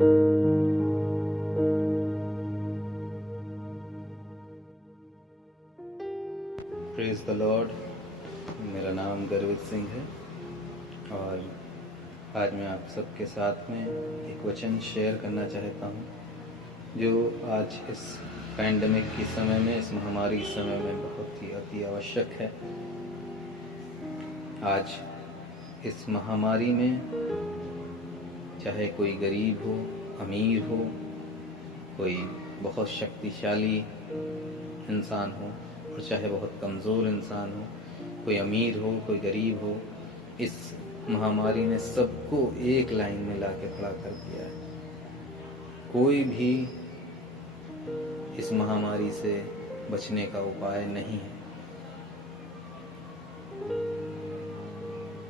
Praise the Lord. मेरा नाम गर्वित सिंह है और आज मैं आप सबके साथ में एक वचन शेयर करना चाहता हूँ जो आज इस पैंडमिक के समय में, इस महामारी के समय में बहुत ही अति आवश्यक है। आज इस महामारी में चाहे कोई गरीब हो, अमीर हो, कोई बहुत शक्तिशाली इंसान हो और चाहे बहुत कमज़ोर इंसान हो, कोई अमीर हो, कोई गरीब हो, इस महामारी ने सबको एक लाइन में लाके खड़ा कर दिया है। कोई भी इस महामारी से बचने का उपाय नहीं है।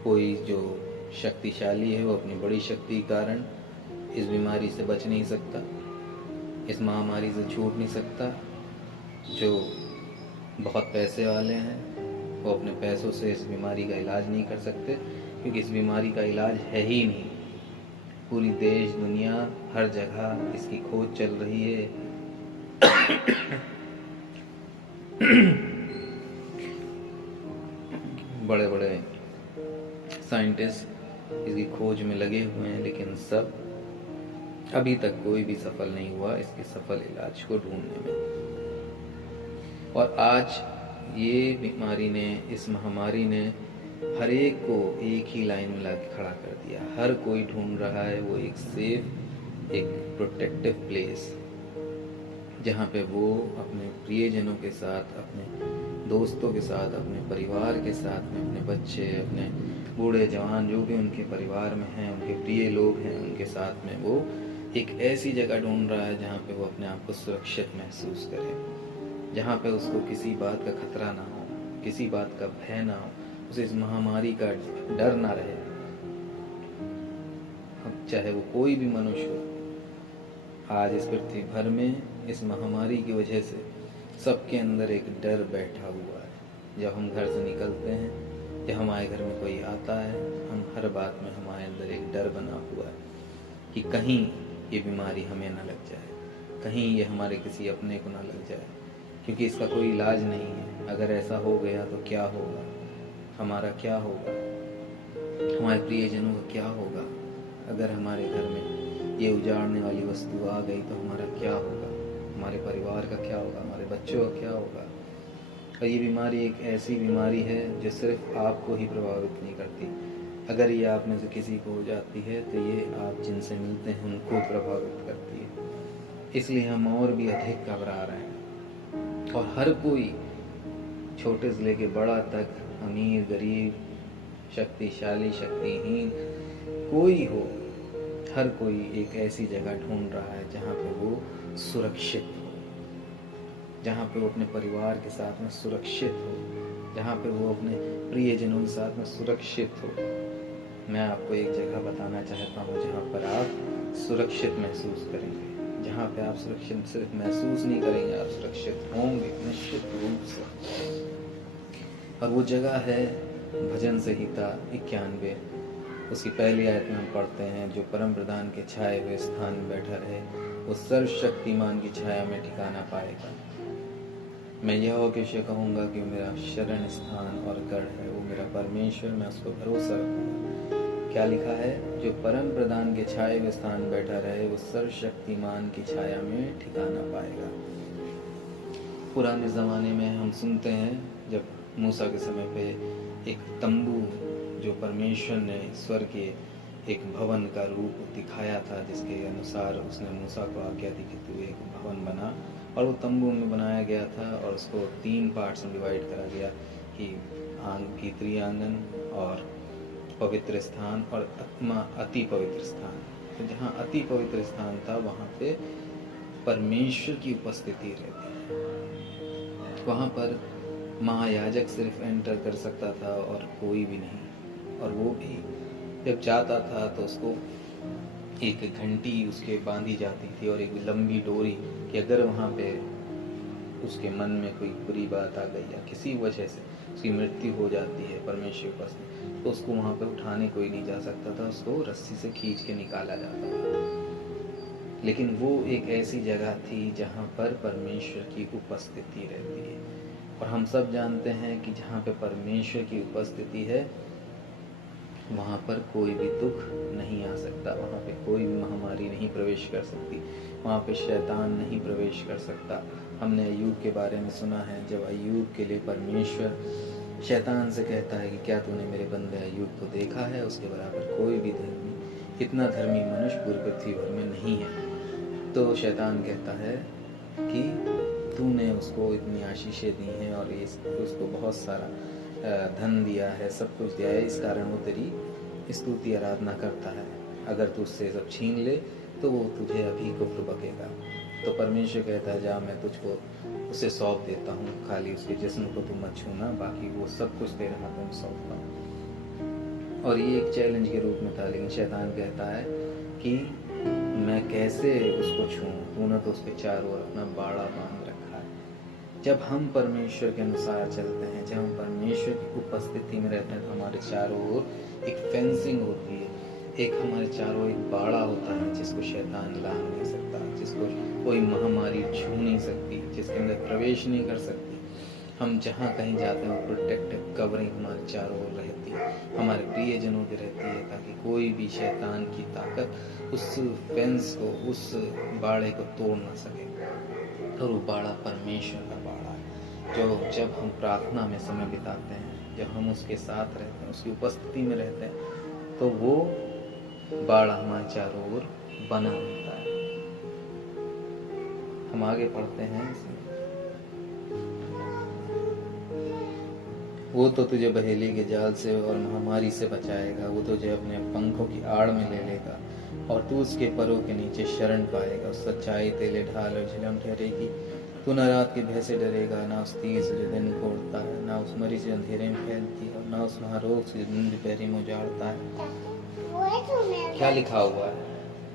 कोई जो शक्तिशाली है वो अपनी बड़ी शक्ति के कारण इस बीमारी से बच नहीं सकता, इस महामारी से छूट नहीं सकता। जो बहुत पैसे वाले हैं वो अपने पैसों से इस बीमारी का इलाज नहीं कर सकते, क्योंकि इस बीमारी का इलाज है ही नहीं। पूरी देश दुनिया हर जगह इसकी खोज चल रही है। बड़े बड़े साइंटिस्ट इसकी खोज में लगे हुए हैं, लेकिन सब अभी तक कोई भी सफल नहीं हुआ इसके सफल इलाज को ढूंढने में। और आज ये बीमारी ने, इस महामारी ने हर एक को एक ही लाइन में लाके खड़ा कर दिया। हर कोई ढूंढ रहा है वो एक सेफ, एक प्रोटेक्टिव प्लेस जहाँ पे वो अपने प्रियजनों के साथ, अपने दोस्तों के साथ, अपने परिवार के साथ में, अपने बच्चे, अपने बूढ़े जवान जो भी उनके परिवार में हैं, उनके प्रिय लोग हैं, उनके साथ में वो एक ऐसी जगह ढूंढ रहा है जहाँ पे वो अपने आप को सुरक्षित महसूस करे, जहाँ पे उसको किसी बात का खतरा ना हो, किसी बात का भय ना हो, उसे इस महामारी का डर ना रहे। अब चाहे वो कोई भी मनुष्य हो, आज इस पृथ्वी भर में इस महामारी की वजह से सबके अंदर एक डर बैठा हुआ है। जब हम घर से निकलते हैं या हमारे घर में कोई आता है, हम हर बात में हमारे अंदर एक डर बना हुआ है कि कहीं ये बीमारी हमें ना लग जाए, कहीं ये हमारे किसी अपने को ना लग जाए, क्योंकि इसका कोई इलाज नहीं है। अगर ऐसा हो गया तो क्या होगा, हमारा क्या होगा, हमारे प्रियजनों का क्या होगा। अगर हमारे घर में ये उजाड़ने वाली वस्तु आ गई तो हमारा क्या होगा, हमारे परिवार का क्या होगा, हमारे बच्चों का क्या होगा। और ये बीमारी एक ऐसी बीमारी है जो सिर्फ आपको ही प्रभावित नहीं करती। अगर ये आप में से किसी को हो जाती है तो ये आप जिनसे मिलते हैं उनको प्रभावित करती है। इसलिए हम और भी अधिक घबरा रहे हैं। और हर कोई, छोटे से लेके बड़ा तक, अमीर गरीब, शक्तिशाली शक्तिहीन, कोई हो, हर कोई एक ऐसी जगह ढूंढ रहा है जहाँ पे वो सुरक्षित हो, जहाँ पे वो अपने परिवार के साथ में सुरक्षित हो, जहाँ पे वो अपने प्रियजनों के साथ में सुरक्षित हो। मैं आपको एक जगह बताना चाहता हूँ जहाँ पर आप सुरक्षित महसूस करेंगे, जहाँ पे आप सुरक्षित सिर्फ महसूस नहीं करेंगे, आप सुरक्षित होंगे निश्चित रूप से। और वो जगह है भजन संहिता 91, उसकी पहली आयत में हम पढ़ते हैं, जो परम प्रधान के छाए हुए स्थान में बैठा रहे वो सर्वशक्तिमान की छाया में ठिकाना पाएगा। मैं यहोवा के विषय कहूँगा कि मेरा शरण स्थान और गढ़ है, वो मेरा परमेश्वर, मैं उसको भरोसा रखूँगा। क्या लिखा है? जो परम प्रधान के छाए हुए स्थान में बैठा रहे वो सर्वशक्तिमान की छाया में ठिकाना पाएगा। पुराने ज़माने में हम सुनते हैं जब मूसा के समय पे एक तंबू जो परमेश्वर ने ईश्वर के एक भवन का रूप दिखाया था, जिसके अनुसार उसने मूसा को आज्ञा दी कि तू एक भवन बना, और वो तंबू में बनाया गया था और उसको 3 पार्ट्स में डिवाइड करा गया कि भीतरी आंगन और पवित्र स्थान और अति पवित्र स्थान। तो जहाँ अति पवित्र स्थान था वहाँ पे परमेश्वर की उपस्थिति रहती है। वहाँ पर महायाजक सिर्फ एंटर कर सकता था और कोई भी नहीं। और वो भी जब जाता था तो उसको एक घंटी उसके बांधी जाती थी और एक लंबी डोरी कि अगर वहाँ पे उसके मन में कोई बुरी बात आ गई या किसी वजह से उसकी मृत्यु हो जाती है परमेश्वर के पास, तो उसको वहाँ पे उठाने कोई नहीं जा सकता था, उसको रस्सी से खींच के निकाला जाता था। लेकिन वो एक ऐसी जगह थी जहाँ पर परमेश्वर की उपस्थिति रहती है। और हम सब जानते हैं कि जहाँ पे परमेश्वर की उपस्थिति है वहाँ पर कोई भी दुख नहीं आ सकता, वहाँ पे कोई भी महामारी नहीं प्रवेश कर सकती, वहाँ पे शैतान नहीं प्रवेश कर सकता। हमने अय्यूब के बारे में सुना है, जब अय्यूब के लिए परमेश्वर शैतान से कहता है कि क्या तूने मेरे बंदे अय्यूब को देखा है, उसके बराबर कोई भी धर्मी, इतना धर्मी मनुष्य पूरी पृथ्वी भर में नहीं है। तो शैतान कहता है कि तूने उसको इतनी आशीषें दी हैं और उसको बहुत सारा धन दिया है, सब कुछ दिया है, इस कारण वो तेरी स्तुति आराधना करता है। अगर तू उससे सब छीन ले तो वो तुझे अभी कुफ्र बकेगा। तो परमेश्वर कहता है जा मैं तुझको उसे सौंप देता हूँ, खाली उसके जिस्म को तू मत छूना, बाकी वो सब कुछ तेरे हाथों में सौंपता हूँ। और ये एक चैलेंज के रूप में था, लेकिन शैतान कहता है कि मैं कैसे उसको छूऊं, तूने तो उसके चारों ओर अपना बाड़ा बांध रखा है। जब हम परमेश्वर के अनुसार चलते हैं, जब हम परमेश्वर की उपस्थिति में रहते हैं, तो हमारे चारों ओर एक फेंसिंग होती है, एक हमारे चारों एक बाड़ा होता है जिसको शैतान लांघ नहीं सकता, जिसको कोई महामारी छू नहीं सकती, जिसके अंदर प्रवेश नहीं कर सकती। हम जहाँ कहीं जाते हैं वो प्रोटेक्टिव कवरिंग हमारे चारों ओर रहती है, हमारे प्रियजनों की रहती है, ताकि कोई भी शैतान की ताकत उस फेंस को, उस बाड़े को तोड़ ना सके। और वो बाड़ा परमेश्वर का बाड़ा है, जो जब हम प्रार्थना में समय बिताते हैं, जब हम उसके साथ रहते हैं, उसकी उपस्थिति में रहते हैं, तो वो बाड़ा हमारे चारों ओर बना रहता है। हम आगे पढ़ते हैं इसे। वो तो तुझे बहेली के जाल से और महामारी से बचाएगा, वो तुझे अपने पंखों की आड़ में ले लेगा और तू उसके परों के नीचे शरण पाएगा। सच्चाई तेरे ढाल और झिलम ठहरेगी। तू न रात के भय से डरेगा, ना उस तीर से जो दिन को उड़ता है, ना उस मरी से अंधेरे में फैलती है, और ना उस महारोग से दिन दोपहरी में उजाड़ता है। क्या लिखा हुआ है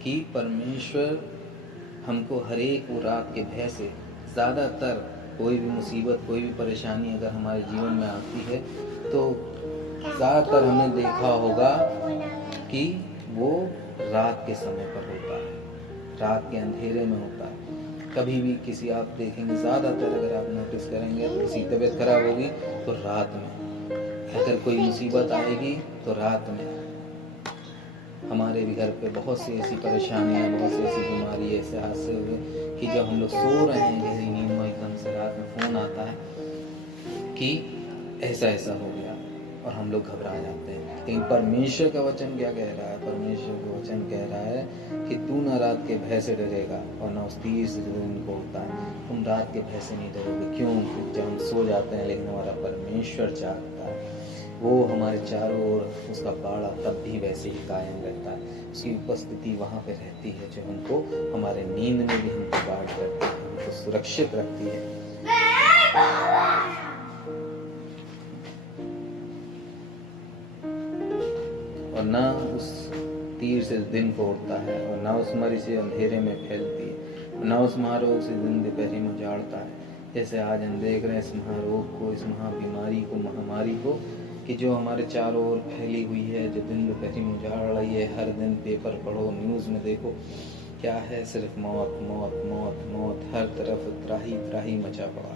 कि परमेश्वर हमको हर एक वो रात के भय से, ज़्यादातर कोई भी मुसीबत, कोई भी परेशानी अगर हमारे जीवन में आती है तो ज़्यादातर हमने देखा होगा कि वो रात के समय पर होता है, रात के अंधेरे में होता है। कभी भी किसी आप देखेंगे, ज़्यादातर अगर आप नोटिस करेंगे, किसी तबीयत खराब होगी तो रात में, अगर कोई मुसीबत आएगी तो रात में। हमारे भी घर पे बहुत सी ऐसी परेशानियाँ, बहुत सी ऐसी बीमारी, ऐसे हादसे हुए कि जब हम लोग सो रहे हैं गहरी नींद में, एकदम से रात में फ़ोन आता है कि ऐसा ऐसा हो गया और हम लोग घबरा जाते हैं। लेकिन परमेश्वर का वचन क्या कह रहा है? परमेश्वर का वचन कह रहा है कि तू ना रात के भय से डरेगा और ना उस तीर से जो दिन को उड़ता है। तुम रात के भय से नहीं डरोगे। क्यों? जब हम सो जाते हैं लेकिन हमारा परमेश्वर जागता है, वो हमारे चारों ओर उसका बाड़ा तब भी वैसे ही कायम रहता है। उसकी उपस्थिति वहाँ पे रहती है जो हमको हमारे नींद में भी हमको गार्ड करती है, हमको सुरक्षित रखती है। और ना उस तीर से दिन को उड़ता है, और ना उस मरी से अंधेरे में फैलती है, और ना उस महारोग से दिन दोपहरी में उजाड़ता है। जैसे आज हम देख रहे हैं इस महारोग को, इस महाबीमारी को, महामारी को, कि जो हमारे चारों ओर फैली हुई है, जो दिन दोपहरी में उजाड़ रही है। हर दिन पेपर पढ़ो, न्यूज़ में देखो, क्या है? सिर्फ मौत मौत मौत मौत, हर तरफ त्राही त्राही मचा पड़ा।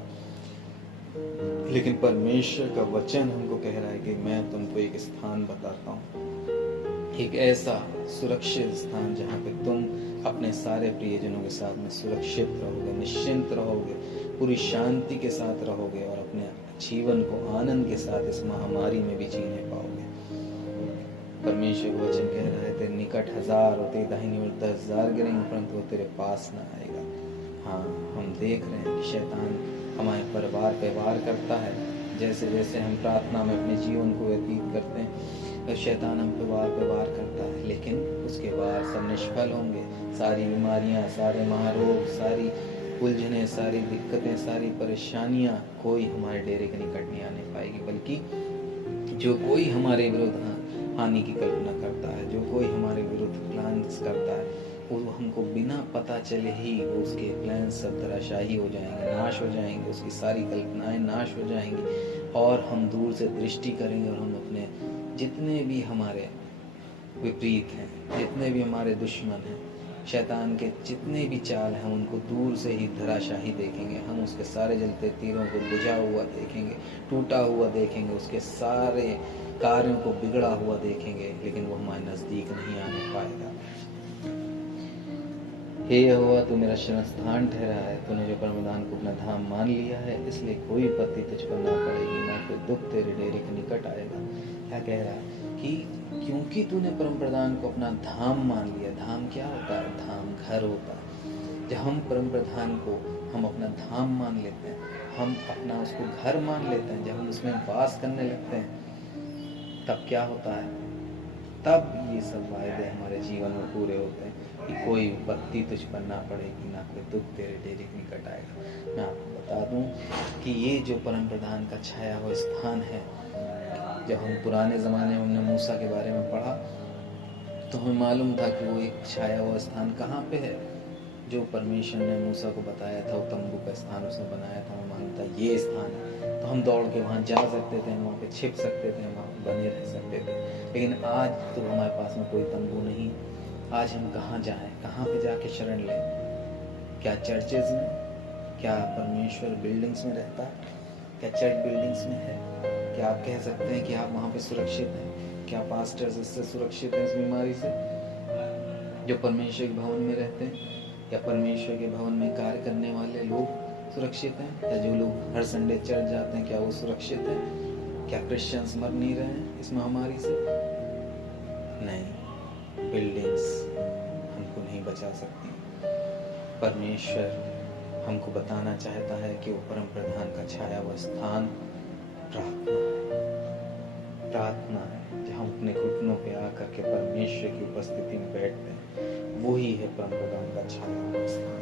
लेकिन परमेश्वर का वचन हमको कह रहा है कि मैं तुमको एक स्थान बताता हूँ, एक ऐसा सुरक्षित स्थान जहाँ पे तुम अपने सारे प्रियजनों के साथ में सुरक्षित रहोगे, निश्चिंत रहोगे, पूरी शांति के साथ रहोगे और अपने जीवन को आनंद के साथ इस महामारी में भी जीने पाओगे। परमेश्वर का वचन कह रहा है तेरे निकट 1000 और तेरे दाहिनी ओर 10,000 गिरेंगे परंतु वो तेरे पास ना आएगा। हाँ, हम देख रहे हैं कि शैतान हमारे परिवार पे वार करता है। जैसे जैसे हम प्रार्थना में अपने जीवन को व्यतीत करते हैं तो शैतान हम पे वार करता है, लेकिन उसके वार सब निष्फल होंगे। सारी बीमारियाँ, सारे महारोग, सारी उलझने, सारी दिक्कतें, सारी परेशानियाँ कोई हमारे डेरे के निकट नहीं आने पाएगी। बल्कि जो कोई हमारे विरुद्ध हानि की कल्पना करता है, जो कोई हमारे विरुद्ध प्लान्स करता है, वो हमको बिना पता चले ही वो उसके प्लान सब धराशायी हो जाएंगे, नाश हो जाएंगे, उसकी सारी कल्पनाएं नाश हो जाएंगी और हम दूर से दृष्टि करेंगे और हम अपने जितने भी हमारे विपरीत हैं, जितने भी हमारे दुश्मन हैं, शैतान के जितने भी चाल हैं उनको दूर से ही धराशाही देखेंगे। हम उसके सारे जलते तीरों को बुझा हुआ देखेंगे, टूटा हुआ देखेंगे, उसके सारे कार्यों को बिगड़ा हुआ देखेंगे, लेकिन वो हमारे नज़दीक नहीं आने पाएगा। हे यहोवा, तू मेरा शरण स्थान ठहरा है, तूने जो परमप्रधान को अपना धाम मान लिया है, इसलिए कोई विपत्ति तुझ पर ना पड़ेगी, ना कोई दुख तेरे डेरे के निकट आएगा। क्या कह रहा है कि क्योंकि तूने परमप्रधान को अपना धाम मान लिया। धाम क्या होता है? धाम घर होता है। जब हम परमप्रधान को हम अपना धाम मान लेते हैं, हम अपना उसको घर मान लेते हैं, जब हम उसमें वास करने लगते हैं, तब क्या होता है? तब ये सब वायदे हमारे जीवन में पूरे होते हैं कि कोई विपत्ति तुझ पर ना पड़ेगी, ना कोई दुख तेरे डेरे के निकट आएगा। मैं आपको बता दूं कि ये जो परम प्रधान का छाया हुआ स्थान है, जब हम पुराने ज़माने में हमने मूसा के बारे में पढ़ा तो हमें मालूम था कि वो एक छाया हुआ स्थान कहाँ पे है। जो परमेश्वर ने मूसा को बताया था, वो तंबू का स्थान उसने बनाया था, हमें मालूम था ये स्थान है, तो हम दौड़ के वहाँ जा सकते थे, वहाँ पे छिप सकते थे, वहाँ बने रह सकते थे। लेकिन आज तो हमारे पास में कोई तंबू नहीं। आज हम कहाँ जाएं, कहाँ पे जाके शरण लें? क्या चर्चेज में? क्या परमेश्वर बिल्डिंग्स में रहता है? क्या चर्च बिल्डिंग्स में है? क्या आप कह सकते हैं कि आप वहाँ पे सुरक्षित हैं? क्या पास्टर्स इससे सुरक्षित हैं, इस बीमारी से, जो परमेश्वर के भवन में रहते हैं? या परमेश्वर के भवन में कार्य करने वाले लोग सुरक्षित हैं? या जो लोग हर संडे चर्च जाते हैं, क्या वो सुरक्षित हैं? क्या क्रिश्चियंस मर नहीं रहे हैं इस महामारी से? नहीं, बिल्डिंग्स हमको नहीं बचा सकती। परमेश्वर हमको बताना चाहता है कि वो परम प्रधान का छाया हुआ स्थान प्रार्थना है। प्रार्थना है जहाँ हम अपने घुटनों पे आकर के परमेश्वर की उपस्थिति में बैठते हैं। वही है परम प्रधान का छाया हुआ स्थान,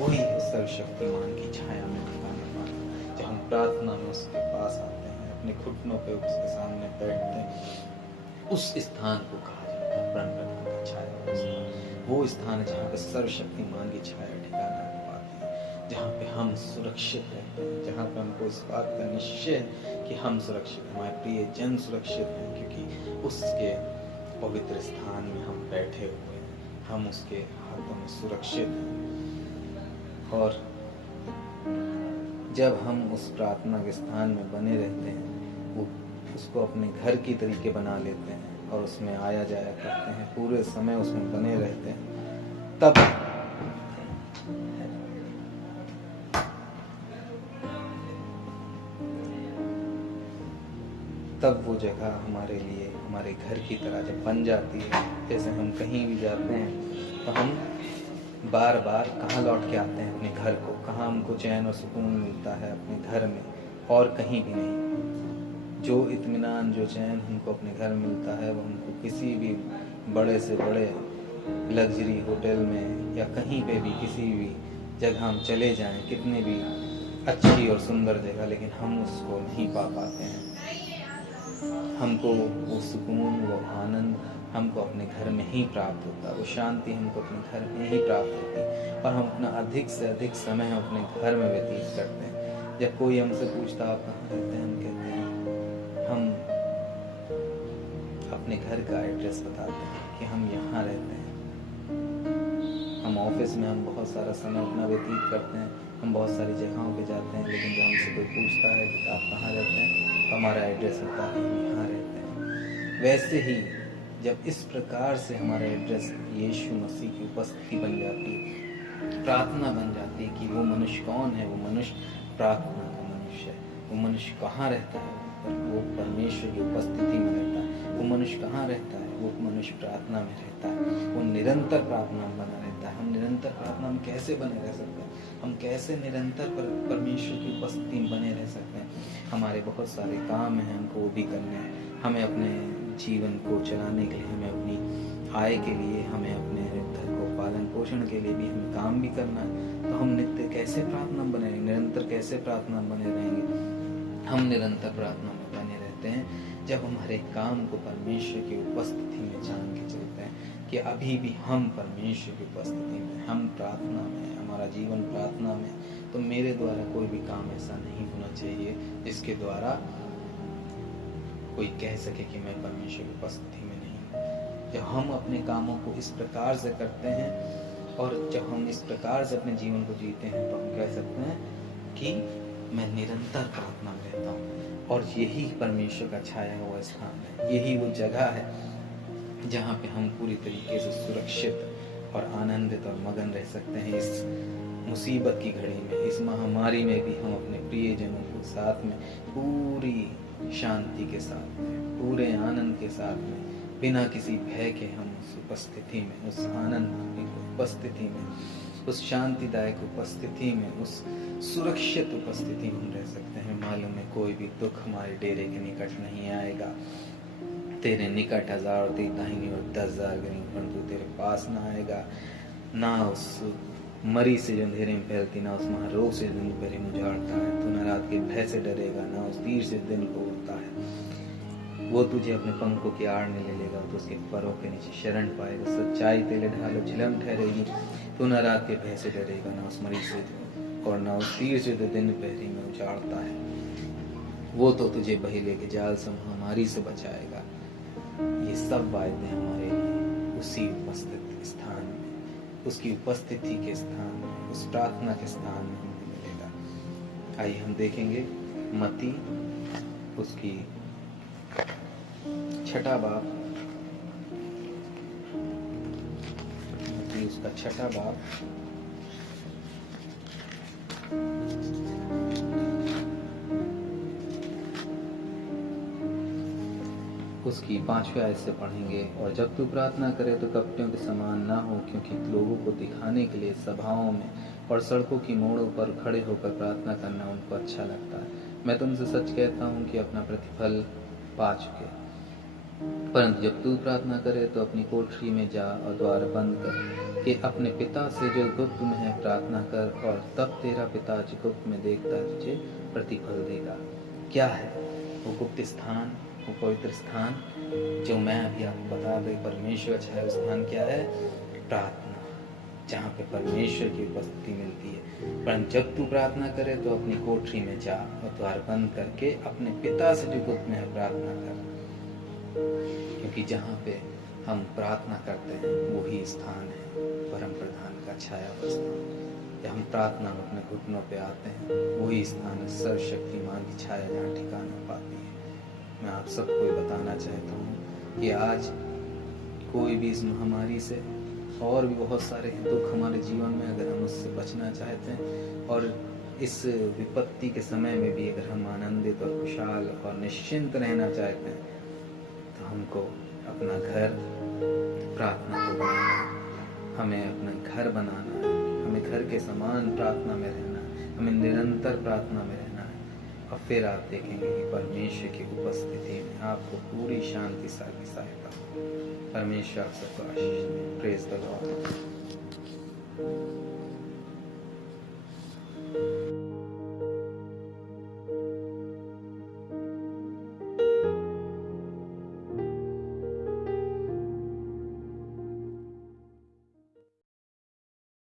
वही है सर्वशक्तिमान की छाया में ठिकाना पाना। जब हम प्रार्थना में उसके पास आते हैं, अपने घुटनों पे उसके सामने बैठते हैं, उस स्थान को कहा जाता है परम प्रधान का छाया हुआ स्थान। वो स्थान है जहाँ पे सर्वशक्तिमान की छाया ठिकाना पाती है, जहाँ पे हम सुरक्षित रहते हैं, जहाँ पे हमको इस बात का निश्चय है कि हम सुरक्षित हैं, हमारे प्रिय जन सुरक्षित हैं, क्योंकि उसके पवित्र स्थान में हम बैठे हुए हैं, हम उसके हाथों में सुरक्षित हैं। और जब हम उस प्रार्थना के स्थान में बने रहते हैं, वो उसको अपने घर की तरीके बना लेते हैं और उसमें आया जाया करते हैं, पूरे समय उसमें बने रहते हैं, तब वो जगह हमारे लिए हमारे घर की तरह जब बन जाती है। जैसे हम कहीं भी जाते हैं तो हम बार बार कहाँ लौट के आते हैं? अपने घर को। कहाँ हमको चैन और सुकून मिलता है? अपने घर में, और कहीं भी नहीं। जो इत्मीनान, जो चैन हमको अपने घर मिलता है, वो हमको किसी भी बड़े से बड़े लग्जरी होटल में या कहीं पे भी, किसी भी जगह हम चले जाएं, कितनी भी अच्छी और सुंदर जगह, लेकिन हम उसको नहीं पा पाते हैं। हमको वो सुकून, वो आनंद हमको अपने घर में ही प्राप्त होता, वो शांति हमको अपने घर में ही प्राप्त होती, और हम अपना अधिक से अधिक समय अपने घर में व्यतीत करते हैं। जब कोई हमसे पूछता आप कहाँ रहते हैं, हम कहते हैं, हम अपने घर का एड्रेस बताते हैं कि हम यहाँ रहते हैं। हम ऑफिस में हम बहुत सारा समय अपना व्यतीत करते हैं, हम बहुत सारी जगहों पे जाते हैं, लेकिन जब हमसे कोई पूछता है कि आप कहाँ रहते हैं, तो हमारा एड्रेस होता है हम यहाँ रहते हैं। वैसे ही जब इस प्रकार से हमारा एड्रेस यीशु मसीह की उपस्थिति बन जाती है, प्रार्थना बन जाती है कि वो मनुष्य कौन है? वो मनुष्य प्रार्थना का मनुष्य है। वो मनुष्य कहाँ रहता है? वो परमेश्वर की उपस्थिति में रहता है। वो मनुष्य कहाँ रहता है? वो मनुष्य प्रार्थना में रहता है। वो निरंतर प्रार्थना में बना रहता है। हम निरंतर प्रार्थना में कैसे बने रह सकते हैं? हम कैसे निरंतर परमेश्वर की उपस्थिति में बने रह सकते हैं? हमारे बहुत सारे काम हैं, हमको वो भी करने हैं। हमें अपने जीवन को चलाने के लिए, हमें अपनी आय के लिए, हमें अपने घर को पालन पोषण के लिए भी हमें काम भी करना है। तो हम नित्य कैसे प्रार्थना में बने रहेंगे? निरंतर कैसे प्रार्थना में बने रहेंगे? हम निरंतर प्रार्थना में बने रहते हैं जब हम हर एक काम को परमेश्वर की उपस्थिति में जान के चलते हैं कि अभी भी हम परमेश्वर की उपस्थिति में, हम प्रार्थना में, हमारा जीवन प्रार्थना में। तो मेरे द्वारा कोई भी काम ऐसा नहीं होना चाहिए जिसके द्वारा कोई कह सके कि मैं परमेश्वर की उपस्थिति में नहीं हूँ। जब हम अपने कामों को इस प्रकार से करते हैं और जब हम इस प्रकार से अपने जीवन को जीते हैं तो हम कह सकते हैं कि मैं निरंतर प्रार्थना में रहता हूँ। और यही परमेश्वर का छाया हुआ स्थान है, यही वो जगह है जहाँ पे हम पूरी तरीके से सुरक्षित और आनंदित और मगन रह सकते हैं। इस मुसीबत की घड़ी में, इस महामारी में भी हम अपने प्रियजनों के साथ में पूरी शांति के साथ में, पूरे आनंद के साथ में, बिना किसी भय के हम उस उपस्थिति में, उस आनंद की उपस्थिति में, उस शांतिदायक उपस्थिति में, उस सुरक्षित उपस्थिति में हम रह सकते हैं। मालूम है कोई भी दुख हमारे डेरे के निकट नहीं आएगा। तेरे निकट 1000 तेरी दाहिनी और 10,000 गिरेंगे परंतु तेरे पास ना आएगा। ना उस मरी से जो अंधेरे में फैलती, ना उस महारोग से दिन दोपहर में उजाड़ता है। तू न रात के भय से डरेगा, ना उस तीर से दिन को उड़ता है। वो तुझे अपने पंखों की आड़ में ले लेगा, तो उसके परों के नीचे शरण पाएगा। सच्चाई तेरे ढालो झिलम ठहरेगी। तू न रात के भय से डरेगा, ना उस मरी से और ना उस तीर से जो दिन दोपहर में उजाड़ता है। वो तो तुझे बहेले के जाल से महामारी से बचाएगा। ये सब वायदे हमारे लिए उसी उपस्थित स्थान में, उसकी उपस्थिति के स्थान में, उस प्रार्थना के स्थान में हमें मिलेगा। आइए हम देखेंगे मत्ती उसकी 6ठा बाब, मत्ती उसका 6ठा बाब उसकी 5वीं आयत से पढ़ेंगे। और जब तू प्रार्थना करे तो कपटियों के समान ना हो, क्योंकि लोगों को दिखाने के लिए सभाओं में और सड़कों की मोड़ों पर खड़े होकर प्रार्थना करना उनको अच्छा लगता है। मैं तुमसे सच कहता हूँ कि अपना प्रतिफल पा चुके। परंतु जब तू प्रार्थना करे तो अपनी कोठरी में जा और द्वार बंद कर कि अपने पिता से जो गुप्त में है प्रार्थना कर, और तब तेरा पिता जो गुप्त में देखता है तुझे प्रतिफल देगा। क्या है वो गुप्त स्थान, वो पवित्र स्थान जो मैं अभी आपको बता दे? परमेश्वर छाया स्थान क्या है? प्रार्थना, जहाँ पे परमेश्वर की उपस्थिति मिलती है। परंतु जब तू प्रार्थना करे तो अपनी कोठरी में जा और द्वार बंद करके अपने पिता से जो गुप्त में है प्रार्थना कर, क्योंकि जहाँ पे हम प्रार्थना करते हैं वही स्थान है परम प्रधान का छाया हुआ स्थान। जब हम प्रार्थना में अपने घुटनों पे आते हैं वही स्थान है सर्वशक्तिमान की छाया जहाँ ठिकाना पाती है। मैं आप सबको ये बताना चाहता हूँ कि आज कोई भी इस महामारी से और भी बहुत सारे दुख हमारे जीवन में, अगर हम उससे बचना चाहते हैं और इस विपत्ति के समय में भी अगर हम आनंदित और खुशहाल और निश्चिंत रहना चाहते हैं तो हमको अपना घर प्रार्थना को बनाना है। हमें अपना घर बनाना है, हमें घर के समान प्रार्थना में रहना है, हमें निरंतर प्रार्थना में रहना है। और फिर आप देखेंगे कि परमेश्वर की उपस्थिति में आपको पूरी शांति की सहायता हो। परमेश्वर आप सबको आशीष दे। Praise the Lord.